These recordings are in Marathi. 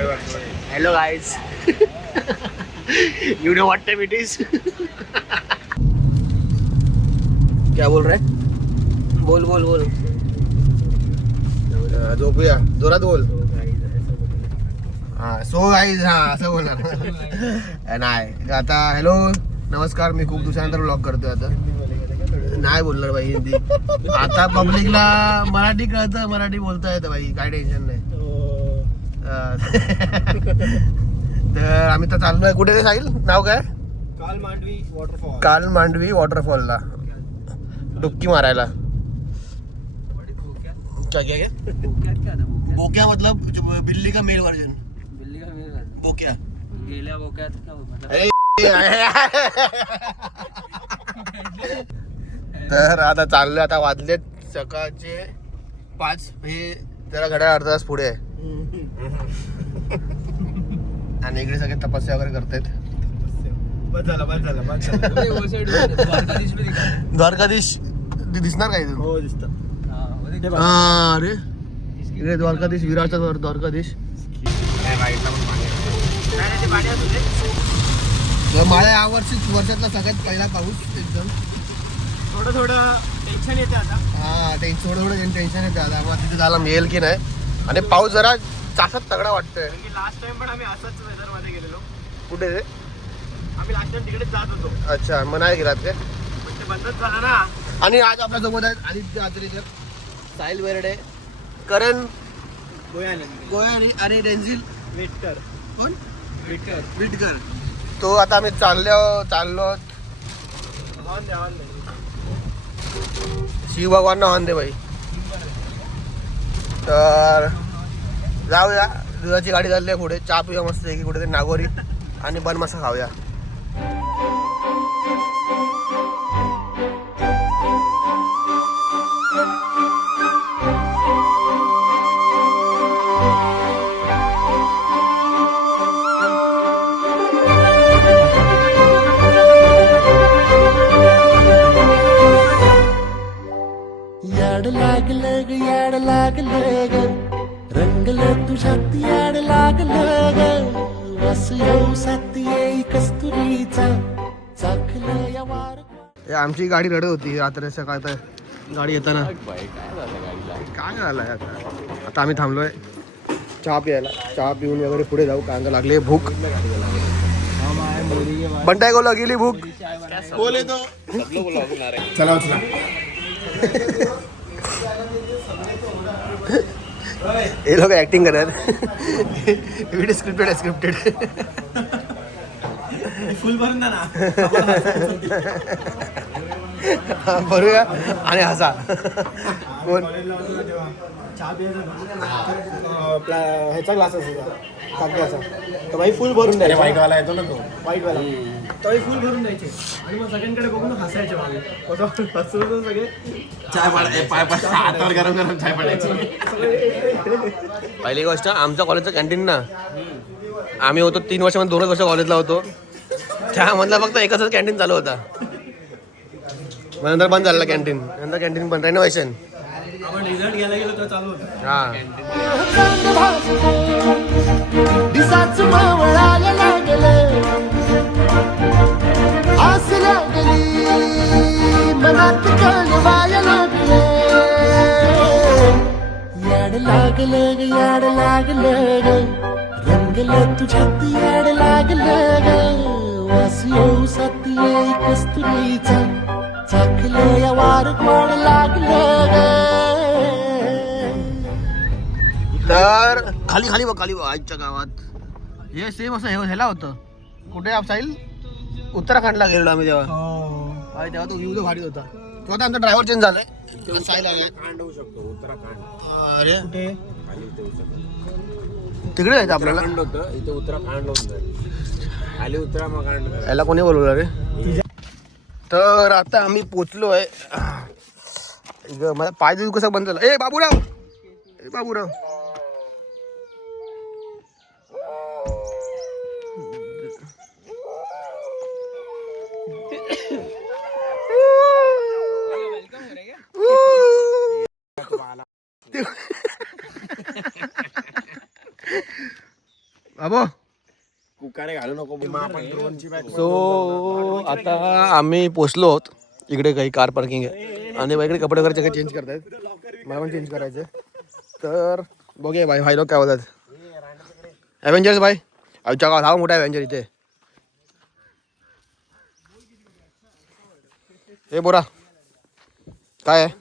Hello guys. You know what time it is? क्या बोल रहा है? बोल बोल बोल. झोपूया, जोरात बोल. हा सो गाईज, हा असं बोलणार नाही आता. हॅलो नमस्कार, मी खूप दिवसानंतर व्लॉग करतोय. आता नाही बोलणार भाई हिंदी. आता पब्लिकला मराठी कळतं, मराठी बोलता येतं भाई, काय टेन्शन नाही. तर आम्ही तर चाललोय कुठे ते साहिल, नाव काय? काल मांडवी वॉटरफॉलला डुबकी मारायला. क्या क्या क्या? बोक्या मतलब बिल्ली का मेल वर्जन. बोक्या गेल्या बोक्यात का तर आता चाललोय. आता वाजलेत सकाळचे 5. हे जरा घड्याळ अर्धा तास पुढे आहे. आणि इकडे सगळे तपस्या वगैरे करतायत. द्वारकाधीश दिसणार काय? हो दिसत. अरे इकडे द्वारकाधीश, विरारचा द्वारकाधीश. माझ्या या वर्षातला सगळ्यात पहिला पाऊस. एकदम थोडं टेन्शन येते आता. हा थोडं टेन्शन येते आता. मग तिथे जायला मिळेल की नाही. आणि पाऊस जरा चासत तगडा वाटतोय. लास्ट टाइम पण आम्ही असंच वेदर मध्ये गेलेलो. कुठे रे? आम्ही लास्ट टाइम तिकडेच जात होतो. अच्छा, मग नाही गेलात काय? पण ते बंदच झालं ना. आणि आज आपल्या सोबत आहेत आदित्य आचरेकर, साहिल बेर्डे, करण गोयानी आणि डेन्झिल वेटकर. कोण? वेटकर. तो आता आम्ही चाललो. शिव भगवान हॉर्न दे भाई. तर जाऊया. दुधाची गाडी चालली आहे पुढे. चहा पिऊया मस्त की कुठे नागोरी आणि बनमासा खाऊया. याड लागलं ग, रंगलं तुझ्यात याड लागलं ग, वास येऊ साथ येई कस्तुरीचा, चाखलं या वार. आमची गाडी रडत होती रात्री सकाळ. तर गाडी येताना काय झालं आता आम्ही थांबलोय चहा प्यायला. चहा पिऊन वगैरे पुढे जाऊ. कांदा लागले, भूक बंटाय को लगेली भूक. बोले तो चला उचला. हे लोक ऍक्टिंग करतात. Video scripted. फुल भरून ना भरूया आणि हसा. कोण? चहा प्यायचा ह्याचा ग्लास असायचा कागदाचा. तर बाई फुल भरून द्यायचा. व्हाईटवाला येतो ना तो. व्हाईटवाला. तर फुल भरून द्यायचे आणि मग सगळ्यांकडे बघून हसायचे मागे. हसून सगळे हातावर गरम चाय पडायची. पहिली गोष्ट आमच्या कॉलेजचं कॅन्टीन ना. आम्ही होतो 3 वर्षामध्ये 2 वर्ष कॉलेजला होतो. त्यामधला फक्त एकच कॅन्टीन चालू होता. नंतर बंद झाला कॅन्टीन. नंतर कॅन्टीन बंद. रेनोव्हेशन. आपण रिझल्ट घ्यायला गेलो तर चालू होतं. हा दिसाच मावळायला लागलं, आस लागली मनात कळवायला लागलं. याड लागलं ग, याड लागलं ग, रंगलं तुझ्यात याड लागलं ग, वास येऊ साथ येई कस्तुरीचा, चाखलं या वार गोड लागलं ग. तर खाली बघ आजच्या गावात हे सेम असं ह्याला होतं. कुठे साहिल? उत्तराखंडला गेलो आम्ही तेव्हा. तेव्हा तो व्ह्यू भारी होता. तेव्हा तर आमचा ड्रायव्हर चेंज झालाय. साहिल आलाय. अरे कुठे? तिकडे जायचं आपल्याला. इथे उत्तराखंड होतं. खाली उत्तराखंड. याला कोणी बोलवलं रे? तर आता आम्ही पोचलो आहे. मला पाय देऊ कसा बंद झाला. ए बाबूराव. अबो कुकाने घालू नको सो आता आम्ही पोचलो आहोत. इकडे काही कार पार्किंग आहे आणि इकडे कपडे वगैरे सगळे चेंज करतायत. मला पण चेंज करायचं तर बघूया भाई. भाई लोक काय बोलतात. ॲव्हेंजर्स भाई आमच्या गावात हा मोठा ॲव्हेंजर इथे. हे बोरा काय आहे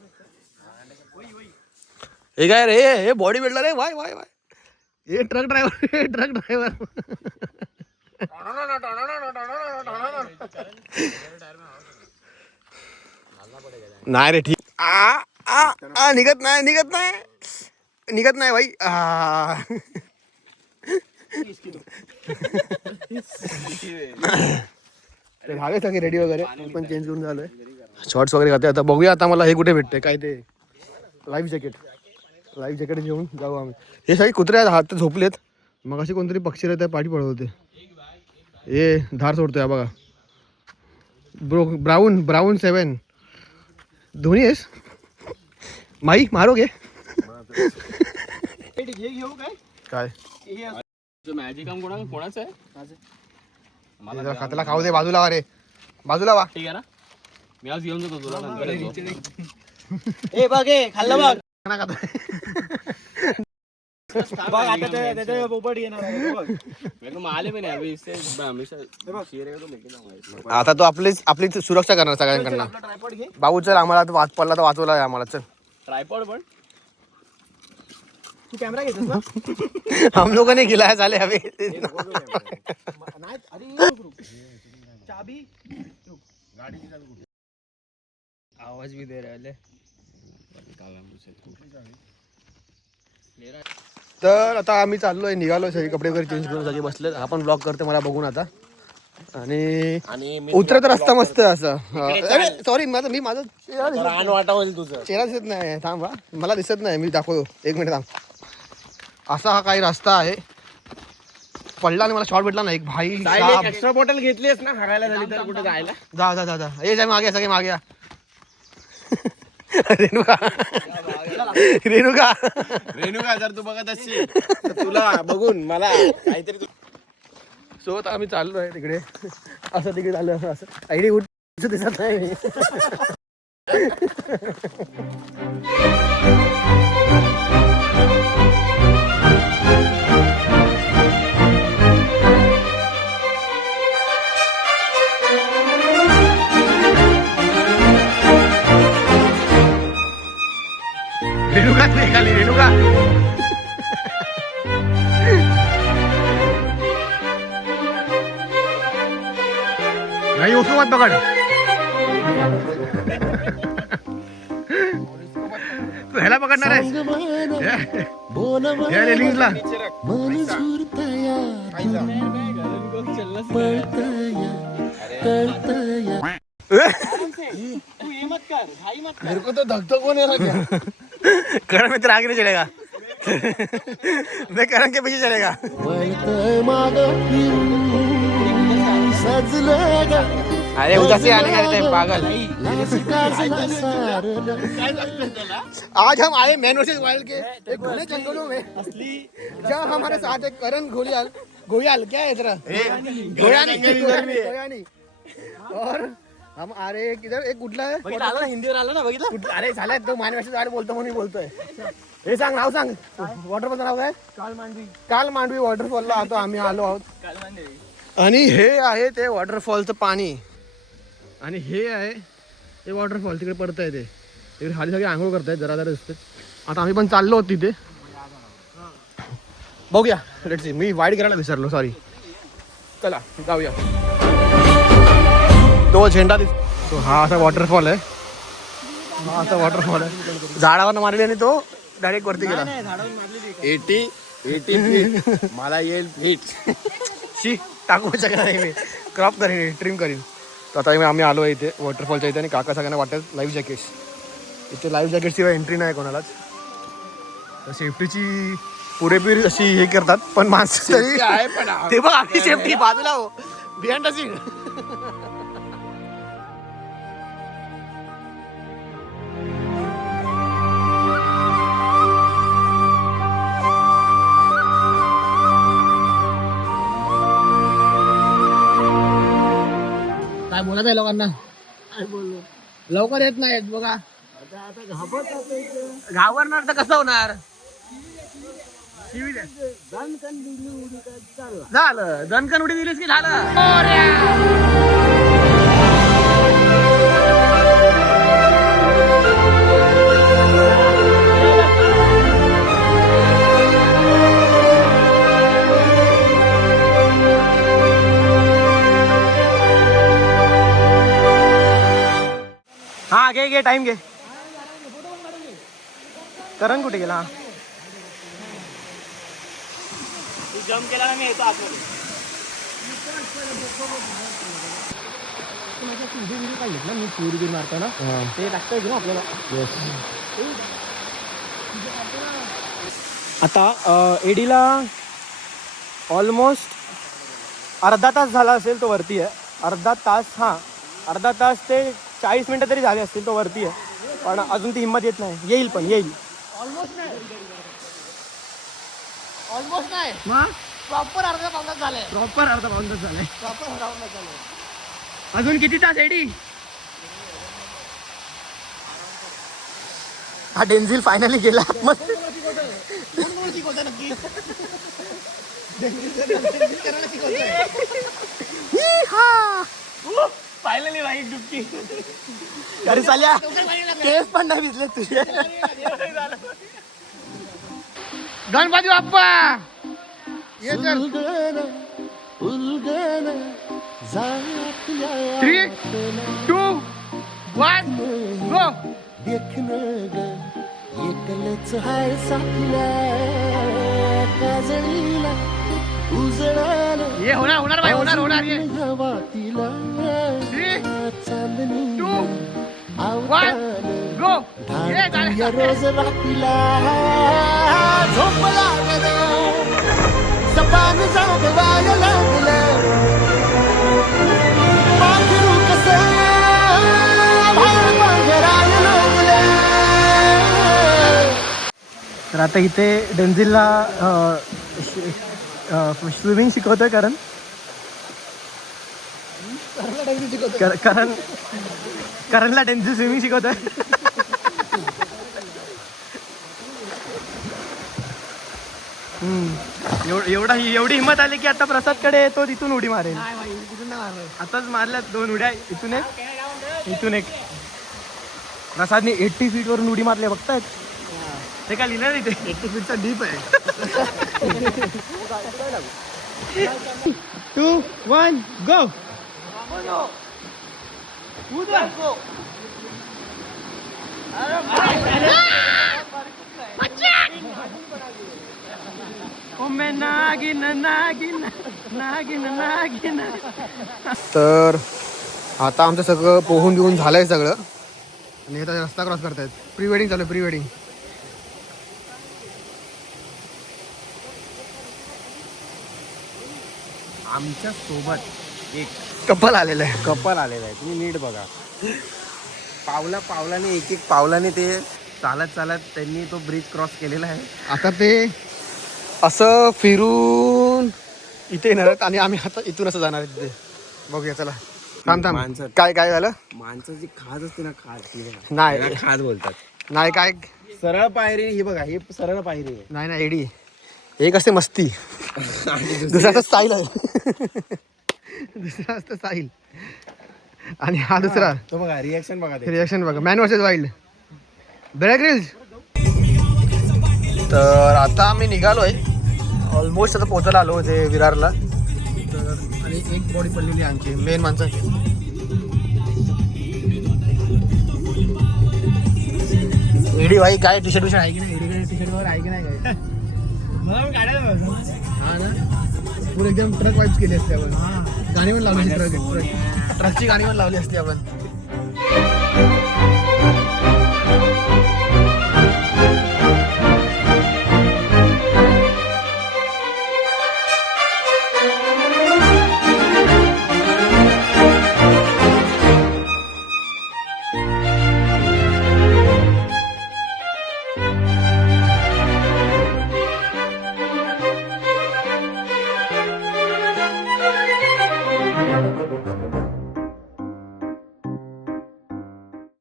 हे काय रे. हे बॉडी बिल्डर आहे. Y Y Y. हे ट्रक ड्रायव्हर. हे ट्रक ड्रायव्हर. नाही रे ठीक. निघत नाही निघत नाही निघत नाही भाई. झाले सगळे रेडी वगैरे. पण चेंज करून झालोय. शॉर्ट्स वगैरे घाते. आता बघूया आता मला हे कुठे भेटते काय ते लाईफ जॅकेट. लाईफ जॅकेट घेऊन जाऊ आम्ही. हे सगळे कुत्रे आहेत हात झोपलेत. मग अशी कोणतरी पक्षी राहते पाठी पडत होते. हे धार सोडतोय बघा. ब्राऊन ब्राऊन 7 धोनी आहेस माई मारोगे काय मॅजिक कोणाचं आहे खात्याला खाऊ दे. बाजूला वा रे बाजूला वा. ठीक आहे ना मी आज घेऊन जातो तुला नंतर ए बघ हे खाल्लं बघ. आता तो आपली सुरक्षा करणार सगळ्यांकडनं. बाबू चल आम्हाला वाच पडला तर वाचवला आहे आम्हाला. चल ट्रायपॉड पण तू कॅमेरा घेतोस ना. हम लोगों ने खिलाया साले हवे. चाबी आवाज भी दे रहा तर आता आम्ही चाललोय निघालोय. सगळे कपडे वगैरे चेंज करून सगळे बसले. हा पण ब्लॉग करते मला बघून आता. आणि उतरत रस्ता मस्त असा. सॉरी मी माझं चेहरा दिसत नाही. थांब हा मला दिसत नाही. मी दाखवतो 1 मिनिट थांब. असा हा काही रस्ता आहे. पडला आणि मला शॉर्ट भेटला ना एक भाई. एक्स्ट्रा बॉटल घेतलीस ना हरायला झाली तर कुठे जायला. जा जा जा जा. हे जाय मागे सगळे मागे या. रेणुका रेणुका रेणुका जर तू बघत असशील तर तुला बघून मला काहीतरी. सो आता आम्ही चाललो आहे तिकडे. असं तिकडे चाललो असं असं आयडी उठ दिसत नाही. रेणुकाच नाही खाली रेणुका. नाही उसको मत पकड़. तू ह्याला पकडणार आहेस या रेलिंग्सला. मन झुरतया पळतया कळतया. मेरे को तो धक्का कौन है क्या. करण में तेरा आगे नहीं चलेगा. मैं करण के पीछे चलेगा. वळतय माग फिरून सजलं ग. अरे उधर से आने का रहता है पागल. आज हम आए मैन वर्सेस वाइल्ड के एक घने जंगलों में. जहाँ हमारे साथ एक करण घोड़ियाल क्या है इधर गोयानी. और हम आ रहे किधर एक कुठला आहे हिंदीवर आलं ना बघितलं. अरे झालाय तो मानवाशी झाड बोलतो म्हणून बोलतोय. हे सांग नाव सांग. वॉटरफॉलचं नाव काय. काल मांडवी वॉटरफॉलला आता आम्ही आलो आहोत. आणि हे आहे ते वॉटरफॉलचं पाणी. आणि हे आहे ते वॉटरफॉल तिकडे पडत आहे. ते तिकडे खाली सगळे आंघोळ करतायत जरा जरा दिसते. आता आम्ही पण चाललो होतो तिथे. बघूया लेट्स सी. मी वाईट करायला विसरलो सॉरी. चला जाऊया. तो झेंडा दिसतो. हा असा वॉटरफॉल आहे. हा असा वॉटरफॉल आहे. झाडावर मारले आणि तो डायरेक्ट वरती गेला. 80 फीट मला येईल फीट. शी टाकू शकणार नाही मी. क्रॉप करीन ट्रिम करीन. तर आता आम्ही आलो आहे इथे वॉटरफॉलच्या इथे. आणि काका सगळ्यांना वाटत लाईफ जॅकेट्स. इथे लाईफ जॅकेटशिवाय एंट्री नाही कोणालाच. तर सेफ्टीची पुरेपूर अशी हे करतात. पण माणसं तरी आहे पण ते बघ आपली सेफ्टी बाजूला हो बिहाइंड द सीन. सांगत आहे लोकांना लवकर येत नाहीत बघा. घाबरणार तर कसं होणार. झालं दणकन उडी दिलीस की झालं. हा घे टाइम घे. करण कुठे गेला. जम केला मी येतो आतमध्ये. मी पूर मारतो ना ते टाकता येईल ना आपल्याला. आता एडीला ऑलमोस्ट अर्धा तास झाला असेल तो वरती आहे. अर्धा तास ते 40 मिनिटं तरी झाले असतील तो वरती आहे. पण अजून ती हिंमत येत नाही. येईल पण येईल. ऑलमोस्ट नाही प्रॉपर अर्धा पाऊण तास झालाय. अजून किती तास एडी. हा डेन्झिल फायनली गेला. फायनली भाई डुबकी. अरे चाल्या केस पण नाही भिजले तुझे. गणपती बाप्पा. उलगन 3, 2, 1 गो. देखणं ग एकलच हाय साथीला काजळीला उजळाला. ये होणार भाई होणार ये. गवातीला 3, चांदणी 2, 1 गो. धाडूया रोज रातीला झोप लागलं सपान जागवायला लागलं पाखरू कसं बाहेर पांघरायला लागलं. तर आता इथे डेन्झिलला स्विमिंग शिकवतोय करणला डेन्झिल स्विमिंग शिकवतोय. एवढी हिंमत आली की आता प्रसादकडे तो तिथून उडी मारेल. आताच मारल्यात 2 उड्या. इथून एक प्रसादने 80 फीट वरून उडी मारली बघतायत. ते काय लिहिलं नाही. ते 80 फीटचा डीप आहे. 2, 1 गो. तर आता आमचं सगळं पोहून बिहून झालंय सगळं. आणि आता रस्ता क्रॉस करतायत. प्री वेडिंग चालू आहे. Pre wedding. आमच्या सोबत एक कपल आलेलं आहे. तुम्ही नीट बघा. पावलाने एक पावलाने ते चालत त्यांनी तो ब्रिज क्रॉस केलेला आहे. आता ते असं फिरून इथे येणार आहेत आणि आम्ही आता इथून असं जाणार आहे तिथे. बघूया चला. थांब माणसं. काय झालं. माणसाची खाज असते ना खाज नाही खाज बोलतात. नाही काय सरळ पायरी. ही बघा ही सरळ पायरी आहे. नाही एडी एक असते मस्ती. दुसरा असतं स्टाईल आहे. दुसरा असतं स्टाईल. आणि हा दुसरा तो बघा रिॲक्शन बघा. रिॲक्शन बघा. Man versus wild. Bear Grylls. तर आता आम्ही निघालोय. ऑलमोस्ट आता पोहोचायला आलो होते विरारला. तर आणि एक बॉडी पडलेली आमची मेन माणसाची. एडी भाई काय टी शर्ट आहे की नाही. एडी टी शर्ट वगैरे आहे की नाही काय. हा ना पुढे एकदम ट्रक वाईप्स केली असते आपण. गाणी पण लावली ट्रकची गाणी पण लावली असते आपण.